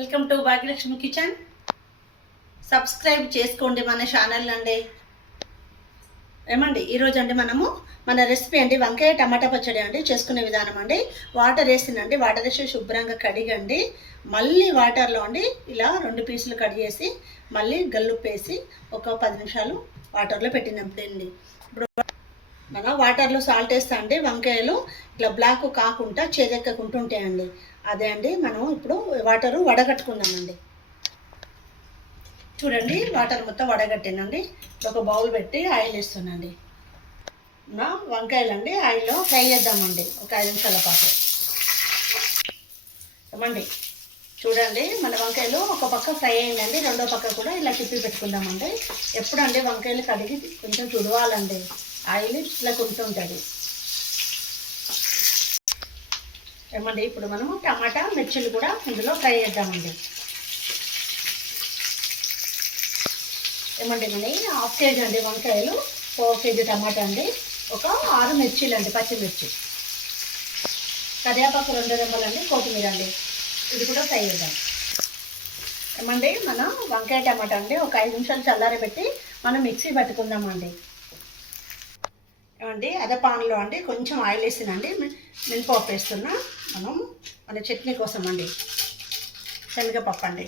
Welcome to Bhagyalakshmi kitchen. Subscribe చేసుకోండి మన channel అండి. ఏమండి ఈరోజు అండి మనము మన రెసిపీ అండి వంకాయ టమాటా పచ్చడి అండి చేసుకునే విధానం అండి. వాటర్ వేసిందండి, వాటర్ వేసి శుభ్రంగా కడిగండి. మళ్ళీ వాటర్లో అండి ఇలా 2 పీసులు కట్ చేసి మళ్ళీ గల్లుప్పేసి ఒక 10 నిమిషాలు వాటర్లో పెట్టినప్పుడండి. ఇప్పుడు మనం వాటర్లో సాల్ట్ వేస్తా అండి వంకాయలు ఇట్లా బ్లాక్ కాకుండా చేదెక్కకుంటుంటాయండి. అదే అండి మనం ఇప్పుడు వాటరు వడగట్టుకుందామండి. చూడండి వాటర్ మొత్తం వడగట్టానండి. ఒక బౌల్ పెట్టి ఆయిల్ వేస్తున్నాండి. నా వంకాయలు అండి ఆయిల్లో ఫ్రై చేద్దామండి ఒక 5 నిమిషాల పాటు. ఏమండి చూడండి మన వంకాయలు ఒక పక్క ఫ్రై అయిందండి, రెండో పక్క కూడా ఇలా తిప్పి పెట్టుకుందామండి. ఎప్పుడండి వంకాయలు కడిగి కొంచెం చుడవాలండి, ఆయిల్ ఇట్లా కుంటుంటుంది. ఏమండి ఇప్పుడు మనము టమాటా మిర్చిలు కూడా ఇందులో ఫ్రై చేద్దామండి. ఏమండి మన 1/2 కేజీ అండి వంకాయలు, 4 కేజీ టమాటా అండి, ఒక 6 మిర్చీలు అండి, పచ్చిమిర్చి, కరివేపాకు 2 రెమ్మలు అండి, కొత్తిమీర అండి, ఇది కూడా ఫ్రై చేద్దాం. ఏమండి మన వంకాయ టమాటా అండి ఒక 5 నిమిషాలు చల్లారబెట్టి మనం మిక్సీ పట్టుకుందామండి. ఏమండి అదే పాన్లో అండి కొంచెం ఆయిల్ వేసినండి, మినపప్పు వేస్తున్నా. మనం మన చట్నీ కోసం అండి శనగపప్పు అండి,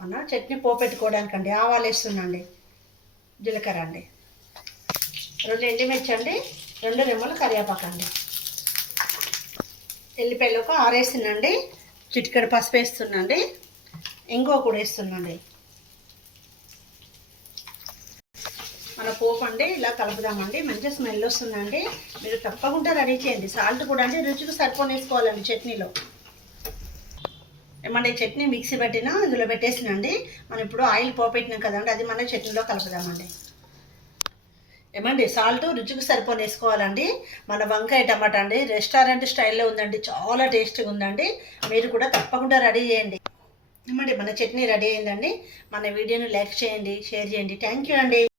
మన చట్నీ పోపెట్టుకోవడానికండి ఆవాలు వేస్తున్నాండి, జీలకర్ర అండి, 2 ఎండుమిర్చి అండి, 2 రెమ్మలు కరివేపాకు అండి, ఎల్లిపాయలు ఒక 6 వేస్తున్నాండి, చిటికెడు పసుపు వేస్తున్నాండి, ఇంగువ కూడా వేస్తున్నాండి. మన పోపు అండి ఇలా కలుపుదామండి, మంచి స్మెల్ వస్తుందండి. మీరు తప్పకుండా రెడీ చేయండి. సాల్ట్ కూడా అండి రుచికి సరిపోని వేసుకోవాలండి చట్నీలో. ఏమంటే చట్నీ మిక్సీ పెట్టినా ఇందులో పెట్టేసినండి. మనం ఇప్పుడు ఆయిల్ పోపెట్టినాం కదండి, అది మన చట్నీలో కలుపుదామండి. ఏమండి సాల్ట్ రుచికి సరిపోని వేసుకోవాలండి. మన వంకాయ టమాటా అండి రెస్టారెంట్ స్టైల్లో ఉందండి, చాలా టేస్టీగా ఉందండి. మీరు కూడా తప్పకుండా రెడీ చేయండి. ఏమండి మన చట్నీ రెడీ అయిందండి. మన వీడియోని లైక్ చేయండి, షేర్ చేయండి. థ్యాంక్ యూ అండి.